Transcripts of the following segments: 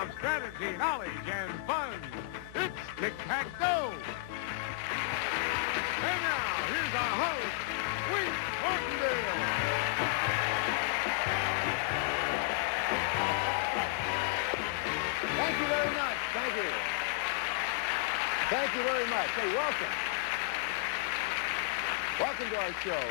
of strategy, knowledge, and fun. It's Tic-Tac-Toe. And now, here's our host, Wink Martindale. Thank you very much. Thank you. Thank you very much. Hey, welcome. Welcome to our show.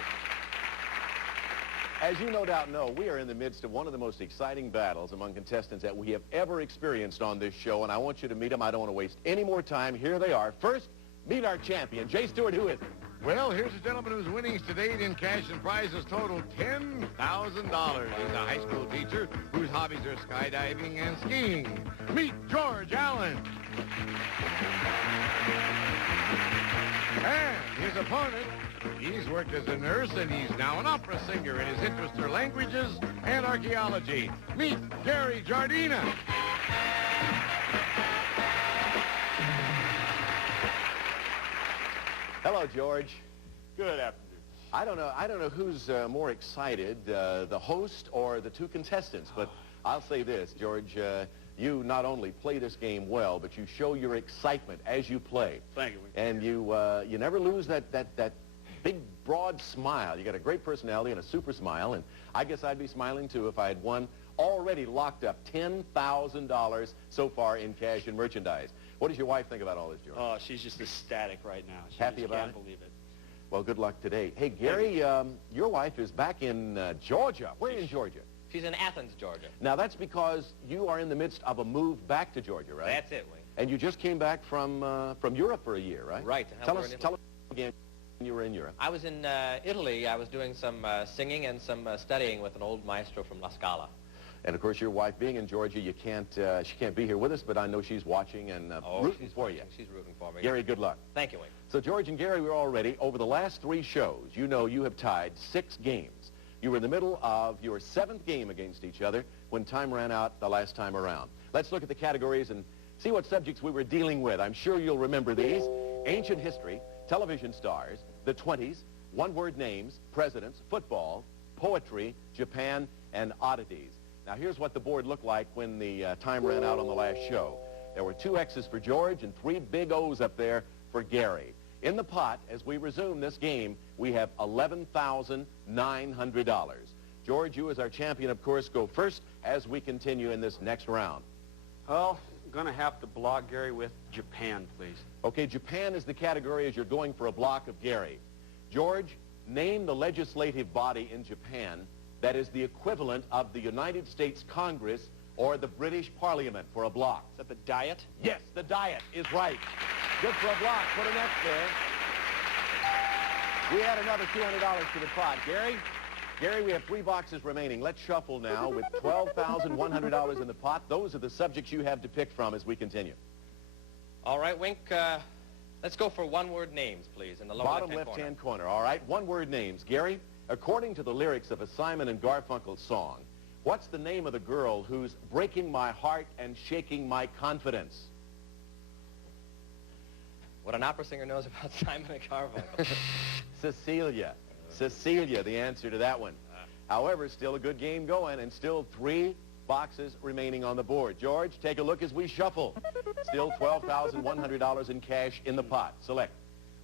As you no doubt know, we are in the midst of one of the most exciting battles among contestants that we have ever experienced on this show, and I want you to meet them. I don't want to waste any more time. Here they are. First, meet our champion. Jay Stewart, who is it? Well, here's a gentleman whose winnings to date in cash and prizes total $10,000. He's a high school teacher whose hobbies are skydiving and skiing. Meet George Allen. And his opponent, he's worked as a nurse and he's now an opera singer, and his interests are languages and archaeology. Meet Gary Jardina. Hello, George. Good afternoon. I don't know who's more excited, the host or the two contestants, but I'll say this, George, you not only play this game well, but you show your excitement as you play. Thank you. And you never lose that big, broad smile. You got a great personality and a super smile, and I guess I'd be smiling too if I had won already locked up $10,000 so far in cash and merchandise. What does your wife think about all this, George? Oh, she's just ecstatic right now. She Happy just about can't it? believe it. Well, good luck today. Hey, Gary, your wife is back in Georgia. Where in Georgia? She's in Athens, Georgia. Now, that's because you are in the midst of a move back to Georgia, right? That's it, Wayne. And you just came back from Europe for a year, right? Right. Tell us again when you were in Europe. I was in Italy. I was doing some singing and some studying with an old maestro from La Scala. And, of course, your wife being in Georgia, she can't be here with us, but I know she's watching and rooting for you. She's rooting for me. Gary, good luck. Thank you, Wayne. So, George and Gary, we're all ready. Over the last 3 shows, you know you have tied 6 games. You were in the middle of your 7th game against each other when time ran out the last time around. Let's look at the categories and see what subjects we were dealing with. I'm sure you'll remember these: ancient history, television stars, the 20s, one-word names, presidents, football, poetry, Japan, and oddities. Now, here's what the board looked like when the time ran out on the last show. There were 2 X's for George and 3 big O's up there for Gary. In the pot, as we resume this game, we have $11,900. George, you as our champion, of course, go first as we continue in this next round. Well, I'm going to have to block Gary with Japan, please. Okay, Japan is the category as you're going for a block of Gary. George, name the legislative body in Japan that is the equivalent of the United States Congress or the British Parliament for a block. Is that the Diet? Yes, the Diet is right. Good for a block. Put an X there. We add another $200 to the pot. Gary, we have 3 boxes remaining. Let's shuffle now with $12,100 in the pot. Those are the subjects you have to pick from as we continue. All right, Wink, let's go for one-word names, please, in the lower Bottom left-hand left-hand corner. All right, one-word names. Gary, according to the lyrics of a Simon and Garfunkel song, what's the name of the girl who's breaking my heart and shaking my confidence? What an opera singer knows about Simon and Garfunkel. Cecilia. Cecilia, the answer to that one. However, still a good game going, and still 3 boxes remaining on the board. George, take a look as we shuffle. Still $12,100 in cash in the pot. Select.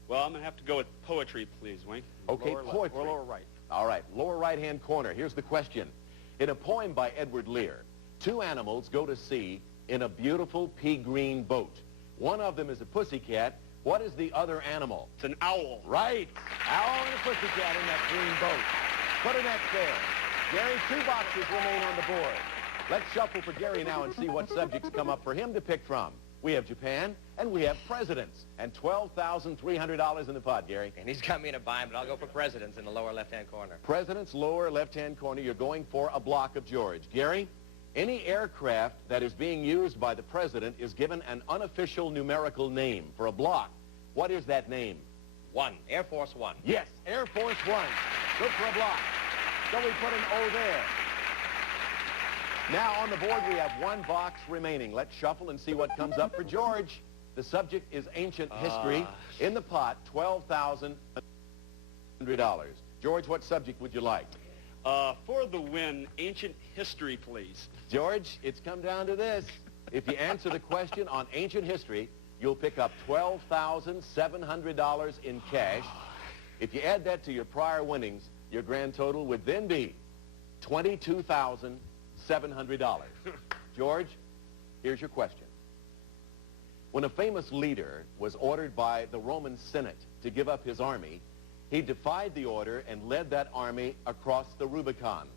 Well, I'm going to have to go with poetry, please, Wink. Okay, Lower left poetry. or lower right. All right, lower right-hand corner. Here's the question. In a poem by Edward Lear, 2 animals go to sea in a beautiful pea-green boat. One of them is a pussycat. What is the other animal? It's an owl. Right. Owl and a pussycat in that green boat. Put an X there. Gary, 2 boxes remain on the board. Let's shuffle for Gary now and see what subjects come up for him to pick from. We have Japan, and we have presidents, and $12,300 in the pot, Gary. And he's got me in a bind, but I'll go for presidents in the lower left-hand corner. Presidents, lower left-hand corner. You're going for a block of George. Gary, any aircraft that is being used by the president is given an unofficial numerical name for a block. What is that name? 1, Air Force One. Yes, Air Force One. Good for a block. So we put an O there. Now on the board we have 1 box remaining. Let's shuffle and see what comes up for George. The subject is ancient history. In the pot, $12,100. George, what subject would you like? For the win, ancient history, please. George, it's come down to this. If you answer the question on ancient history, you'll pick up $12,700 in cash. If you add that to your prior winnings, your grand total would then be $22,700. George, here's your question. When a famous leader was ordered by the Roman Senate to give up his army, he defied the order and led that army across the Rubicon.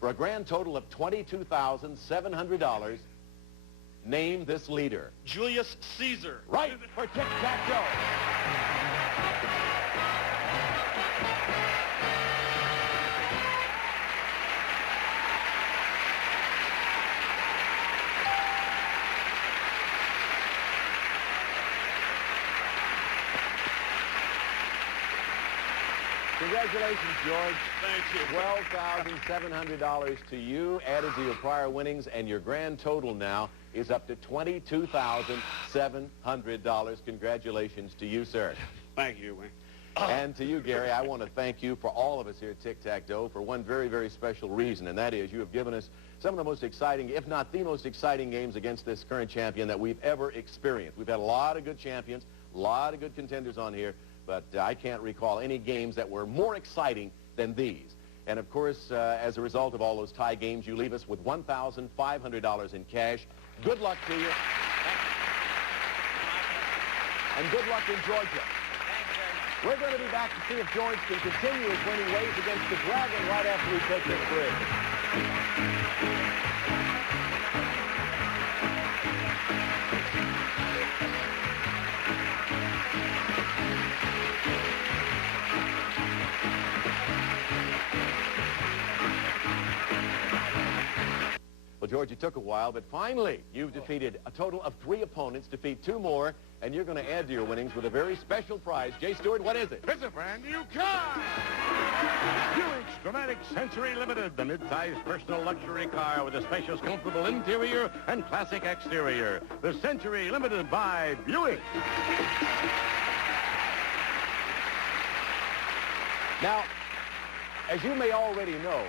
For a grand total of $22,700, name this leader. Julius Caesar. Right for tic-tac-toe. Congratulations, George. Thank you. $12,700 to you, added to your prior winnings, and your grand total now is up to $22,700. Congratulations to you, sir. Thank you, Wayne. And to you, Gary, I want to thank you for all of us here at Tic-Tac-Toe for one very, very special reason, and that is you have given us some of the most exciting, if not the most exciting games against this current champion that we've ever experienced. We've had a lot of good champions, a lot of good contenders on here, but I can't recall any games that were more exciting than these. And, of course, as a result of all those tie games, you leave us with $1,500 in cash. Good luck to you. And good luck in Georgia. We're going to be back to see if George can continue his winning ways against the Dragon right after we take this break. Well, George, it took a while, but finally you've defeated a total of 3 opponents, defeat 2 more, and you're going to add to your winnings with a very special prize. Jay Stewart, what is it? It's a brand new car! Buick's Dramatic Century Limited, the mid-sized personal luxury car with a spacious, comfortable interior and classic exterior. The Century Limited by Buick. Now, as you may already know,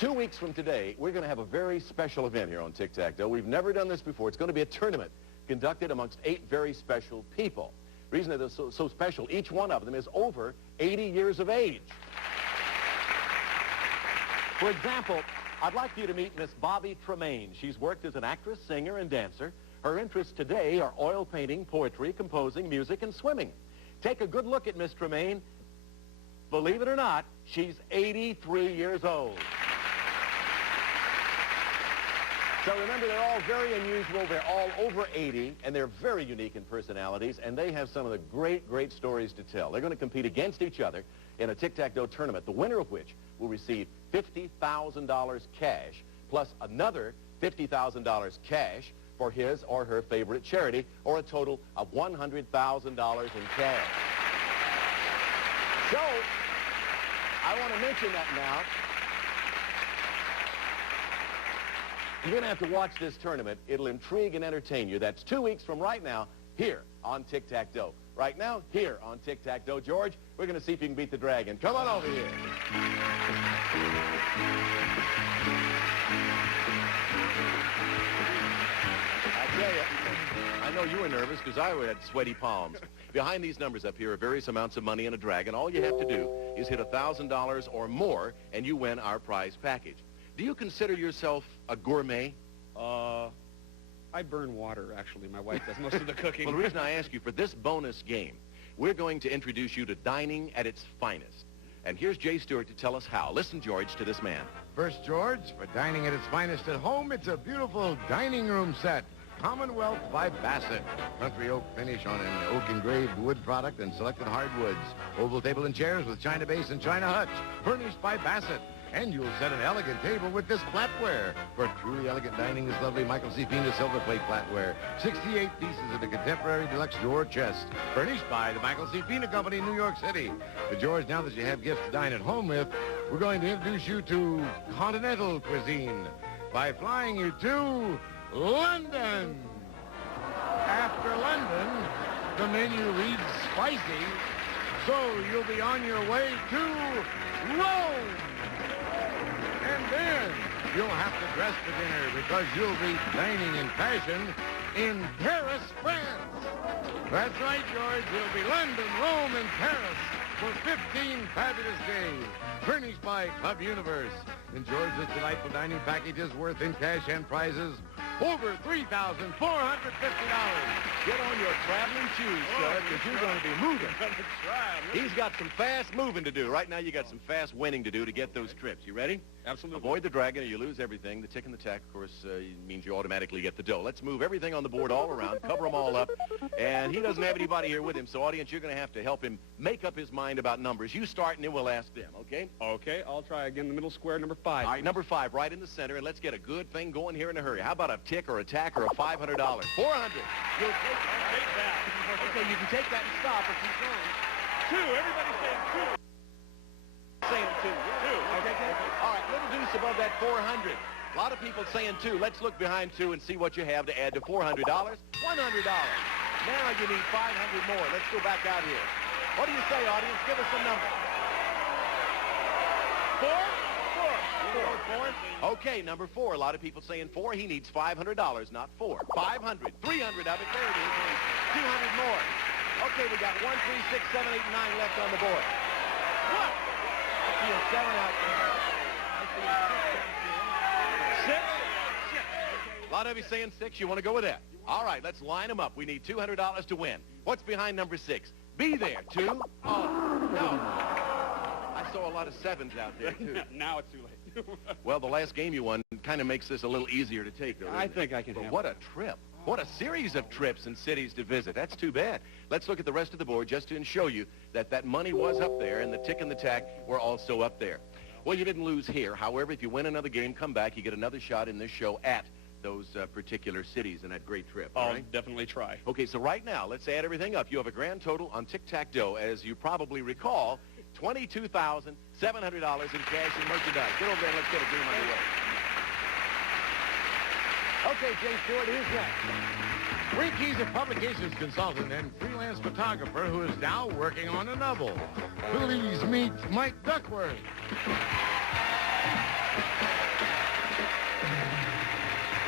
2 weeks from today, we're going to have a very special event here on Tic-Tac-Toe. We've never done this before. It's going to be a tournament conducted amongst 8 very special people. The reason they're so special, each one of them is over 80 years of age. For example, I'd like you to meet Miss Bobby Tremaine. She's worked as an actress, singer, and dancer. Her interests today are oil painting, poetry, composing, music, and swimming. Take a good look at Miss Tremaine. Believe it or not, she's 83 years old. So remember, they're all very unusual. They're all over 80, and they're very unique in personalities, and they have some of the great, great stories to tell. They're going to compete against each other in a tic-tac-toe tournament, the winner of which will receive $50,000 cash, plus another $50,000 cash for his or her favorite charity, or a total of $100,000 in cash. So, I want to mention that now. You're going to have to watch this tournament. It'll intrigue and entertain you. That's 2 weeks from right now here on Tic-Tac-Toe. Right now, here on Tic-Tac-Toe. George, we're going to see if you can beat the Dragon. Come on over here. I tell you, I know you were nervous because I had sweaty palms. Behind these numbers up here are various amounts of money in a Dragon. All you have to do is hit $1,000 or more, and you win our prize package. Do you consider yourself a gourmet? I burn water, actually. My wife does most of the cooking. Well, the reason I ask you, for this bonus game, we're going to introduce you to dining at its finest. And here's Jay Stewart to tell us how. Listen, George, to this man. First, George, for dining at its finest at home, it's a beautiful dining room set. Commonwealth by Bassett. Country oak finish on an oak-engraved wood product and selected hardwoods. Oval table and chairs with china base and china hutch. Furnished by Bassett. And you'll set an elegant table with this flatware. For truly elegant dining, this lovely Michael C. Fina silver plate flatware. 68 pieces of the contemporary deluxe door chest. Furnished by the Michael C. Fina Company in New York City. But George, now that you have gifts to dine at home with, we're going to introduce you to continental cuisine by flying you to London. After London, the menu reads spicy, so you'll be on your way to Rome. And then you'll have to dress for dinner because you'll be dining in fashion in Paris, France. That's right, George. It'll be London, Rome, and Paris for 15 fabulous days, furnished by Club Universe. And George, this delightful dining package is worth in cash and prizes over $3,450. Get on your traveling shoes, sir, because you're going to be moving. He's got some fast moving to do. Right now, you got some fast winning to do to get those trips. You ready? Absolutely. Avoid the dragon or you lose everything. The tick and the tack, of course, means you automatically get the dough. Let's move everything on the board all around, cover them all up. And he doesn't have anybody here with him, so audience, you're going to have to help him make up his mind about numbers. You start, and then we'll ask them, okay? Okay, I'll try again the middle square, number 5. All right, number 5, right in the center, and let's get a good thing going here in a hurry. How about a tick or a tack or a $500? 400. You'll take that. Okay, you can take that and stop or keep going. 2. Everybody's saying 2. Saying 2. Okay. All right, little deuce above that 400. A lot of people saying 2. Let's look behind 2 and see what you have to add to $400. $100. Now you need 500 more. Let's go back out here. What do you say, audience? Give us a number. 4? 4. Okay, number 4. A lot of people saying 4. He needs $500, not 4. 500. 300 of it. There it is. 200 more. Okay, we got 1, 3, 6, 7, 8, 9 left on the board. What? I see a 7 out there. I see a 6. 6? A lot of you saying 6. You want to go with that? All right, let's line them up. We need $200 to win. What's behind number 6? Be there. 2? Oh, no. I saw a lot of 7s out there, too. Now it's too late. Well, the last game you won kind of makes this a little easier to take, though. I think I can handle it. What a trip. What a series of trips and cities to visit. That's too bad. Let's look at the rest of the board just to show you that that money was up there and the tick and the tack were also up there. Well, you didn't lose here. However, if you win another game, come back, you get another shot in this show at those particular cities and that great trip. I'll right? definitely try. Okay, so right now, let's add everything up. You have a grand total on tic-tac-toe, as you probably recall, $22,700 in cash and merchandise. Get over there and let's get a game underway. Okay, Jay Stewart, who's next? Rick, he's a publications consultant and freelance photographer who is now working on a novel. Please meet Mike Duckworth.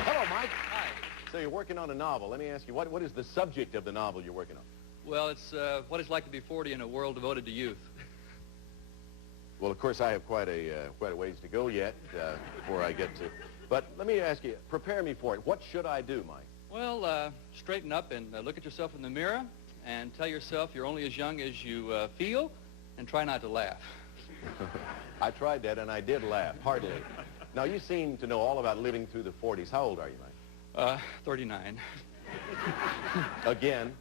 Hello, Mike. Hi. So you're working on a novel. Let me ask you, what is the subject of the novel you're working on? Well, it's what it's like to be 40 in a world devoted to youth. Well, of course, I have quite a ways to go yet before I get to... But let me ask you, prepare me for it. What should I do, Mike? Well, straighten up and look at yourself in the mirror and tell yourself you're only as young as you feel and try not to laugh. I tried that, and I did laugh, heartily. Now, you seem to know all about living through the 40s. How old are you, Mike? 39. Again.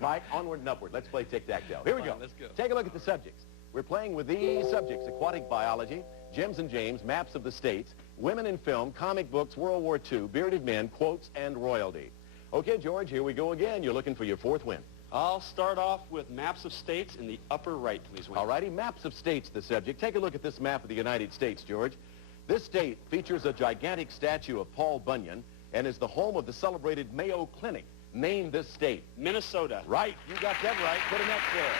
Mike, onward and upward. Let's play tic-tac-toe. Here we go. Let's go. Take a look at the subjects. We're playing with these subjects: aquatic biology, Gems and James, maps of the states, women in film, comic books, World War II, bearded men, quotes, and royalty. Okay, George, here we go again. You're looking for your 4th win. I'll start off with maps of states in the upper right, please, Wayne. All righty, maps of states, the subject. Take a look at this map of the United States, George. This state features a gigantic statue of Paul Bunyan and is the home of the celebrated Mayo Clinic. Name this state. Minnesota. Right, you got that right. Put an X there.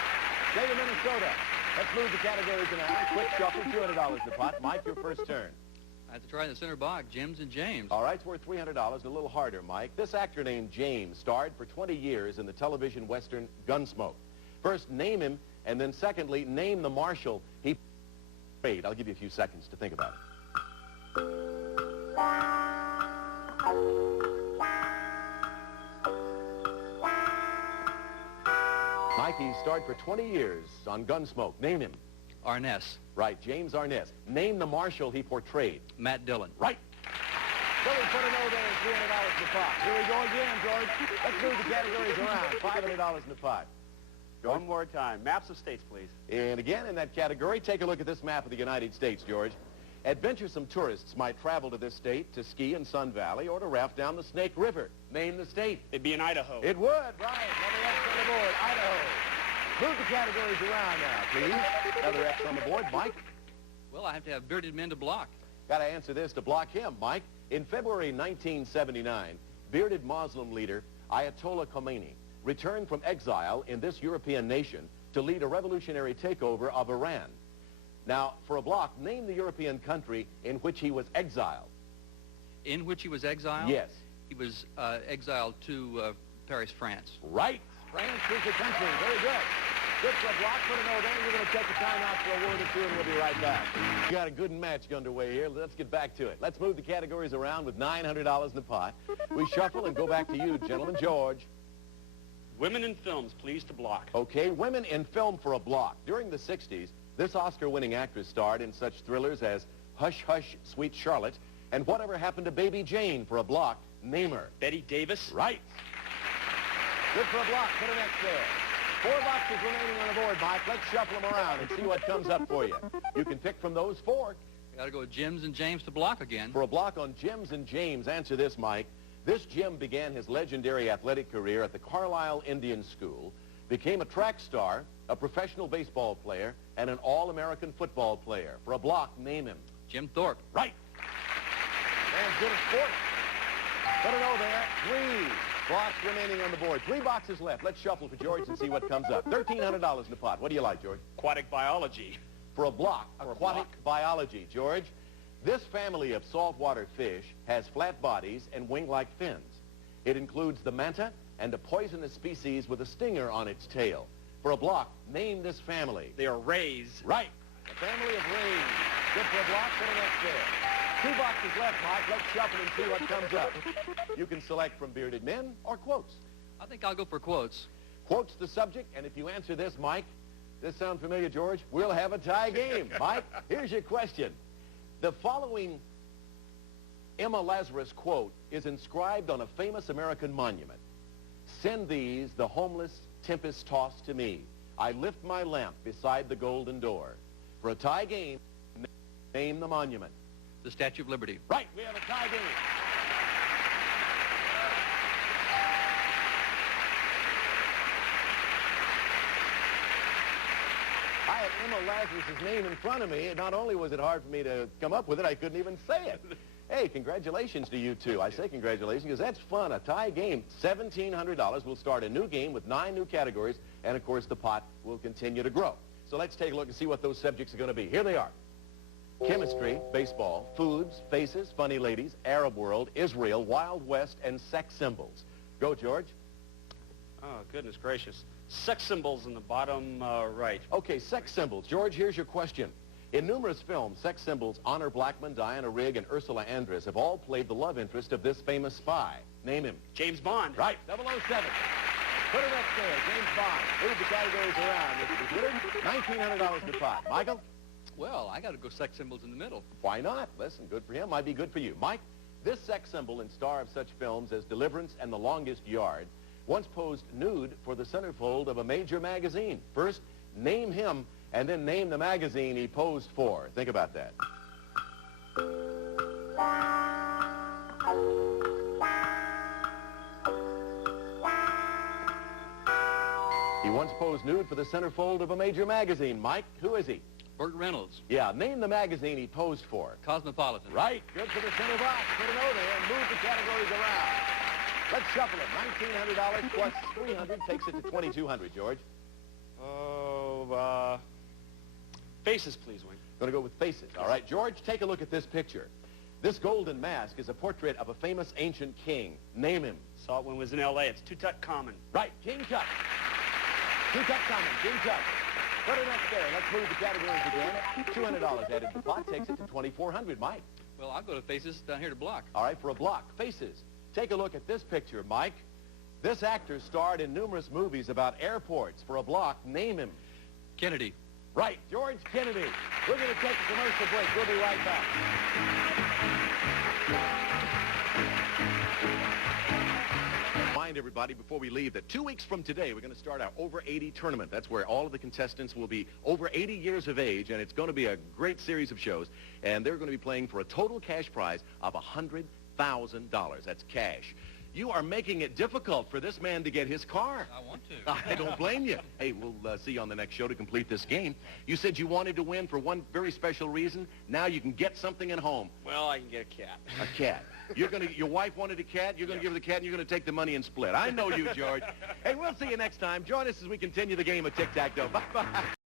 State of Minnesota. Let's move the categories around. Quick shuffle, $200 in the pot. Mike, your first turn. I have to try the center box, Gems and James. All right, it's worth $300, a little harder, Mike. This actor named James starred for 20 years in the television western Gunsmoke. First, name him, and then secondly, name the marshal he paid. I'll give you a few seconds to think about it. Mike, he starred for 20 years on Gunsmoke. Name him. Arness. Right, James Arness. Name the marshal he portrayed. Matt Dillon. Right. Billy, put an O there and $300 in the pot. Here we go again, George. Let's move the categories around. $500 in the pot. George? One more time. Maps of states, please. And again, in that category, take a look at this map of the United States, George. Adventuresome tourists might travel to this state to ski in Sun Valley or to raft down the Snake River. Name the state. It'd be in Idaho. It would, right. Another X on the board, Idaho. Move the categories around now, please. Another X on the board. Mike? Well, I have to have bearded men to block. Got to answer this to block him, Mike. In February 1979, bearded Muslim leader Ayatollah Khomeini returned from exile in this European nation to lead a revolutionary takeover of Iran. Now, for a block, name the European country in which he was exiled. In which he was exiled? Yes. He was exiled to Paris, France. Right. France is the country. Very good. Good for a block. Put a note in. We're going to take the time out for a word or two, and we'll be right back. We got a good match underway here. Let's get back to it. Let's move the categories around with $900 in the pot. We shuffle and go back to you, gentlemen. George. Women in films, please to block. Okay, women in film for a block. During the 60s, this Oscar-winning actress starred in such thrillers as Hush, Hush, Sweet Charlotte, and Whatever Happened to Baby Jane for a block. Name her. Betty Davis. Right. Good for a block. Put an X there. 4 boxes remaining on the board, Mike. Let's shuffle them around and see what comes up for you. You can pick from those 4. I got to go with Jims and James to block again. For a block on Jims and James, answer this, Mike. This Jim began his legendary athletic career at the Carlisle Indian School, became a track star, a professional baseball player, and an All-American football player. For a block, name him. Jim Thorpe. Right. Man's good at sports. Put an O there. 3 blocks remaining on the board. 3 boxes left. Let's shuffle for George and see what comes up. $1,300 in the pot. What do you like, George? Aquatic biology. For a block, aquatic biology. George, this family of saltwater fish has flat bodies and wing-like fins. It includes the manta and a poisonous species with a stinger on its tail. For a block, name this family. They are rays. Right. A family of rays. Good for a block. Put an X there. 2 boxes left, Mike. Let's shuffle and see what comes up. You can select from bearded men or quotes. I think I'll go for quotes. Quotes the subject, and if you answer this, Mike, this sound familiar, George? We'll have a tie game. Mike, here's your question. The following Emma Lazarus quote is inscribed on a famous American monument. Send these, the homeless, tempest-tossed to me. I lift my lamp beside the golden door. For a tie game, name the monument. The Statue of Liberty. Right, we have a tie game. I had Emma Lazarus' name in front of me, and not only was it hard for me to come up with it, I couldn't even say it. Hey, congratulations to you two. I say congratulations because that's fun. A tie game, $1,700. We'll start a new game with 9 new categories, and of course the pot will continue to grow. So let's take a look and see what those subjects are going to be. Here they are. Chemistry, baseball, foods, faces, funny ladies, Arab world, Israel, Wild West, and sex symbols. Go, George. Oh, goodness gracious. Sex symbols in the bottom right. Okay, sex symbols. George, here's your question. In numerous films, sex symbols Honor Blackman, Diana Rigg, and Ursula Andress have all played the love interest of this famous spy. Name him. James Bond. Right, 007. Put it up there, James Bond. Move the categories around. $1,900 in the pot. Michael? Well, I got to go sex symbols in the middle. Why not? Listen, good for him. Might be good for you. Mike, this sex symbol and star of such films as Deliverance and The Longest Yard once posed nude for the centerfold of a major magazine. First, name him, and then name the magazine he posed for. Think about that. He once posed nude for the centerfold of a major magazine. Mike, who is he? Burt Reynolds. Yeah, name the magazine he posed for. Cosmopolitan. Right. Good for the center box. Put an O there and move the categories around. Let's shuffle it. $1,900 plus $300 takes it to $2,200, George. Oh, faces, please, Wing. Going to go with faces. All right, George, take a look at this picture. This golden mask is a portrait of a famous ancient king. Name him. Saw it when it was in L.A. It's Tutankhamun. Right, King Tut. Tutankhamun, King Tut. Put it up there. Let's move the categories again. $200 added to the pot takes it to $2,400. Mike. Well, I'll go to faces down here to block. All right, for a block, faces. Take a look at this picture, Mike. This actor starred in numerous movies about airports. For a block, name him. Kennedy. Right, George Kennedy. We're going to take a commercial break. We'll be right back. Remind everybody before we leave that 2 weeks from today, we're going to start our Over 80 tournament. That's where all of the contestants will be over 80 years of age, and it's going to be a great series of shows. And they're going to be playing for a total cash prize of $100,000. That's cash. You are making it difficult for this man to get his car. I want to. I don't blame you. Hey, we'll see you on the next show to complete this game. You said you wanted to win for one very special reason. Now you can get something at home. Well, I can get a cat. A cat. Your wife wanted a cat. You're going to give her the cat, and you're going to take the money and split. I know you, George. Hey, we'll see you next time. Join us as we continue the game of tic-tac-toe. Bye-bye.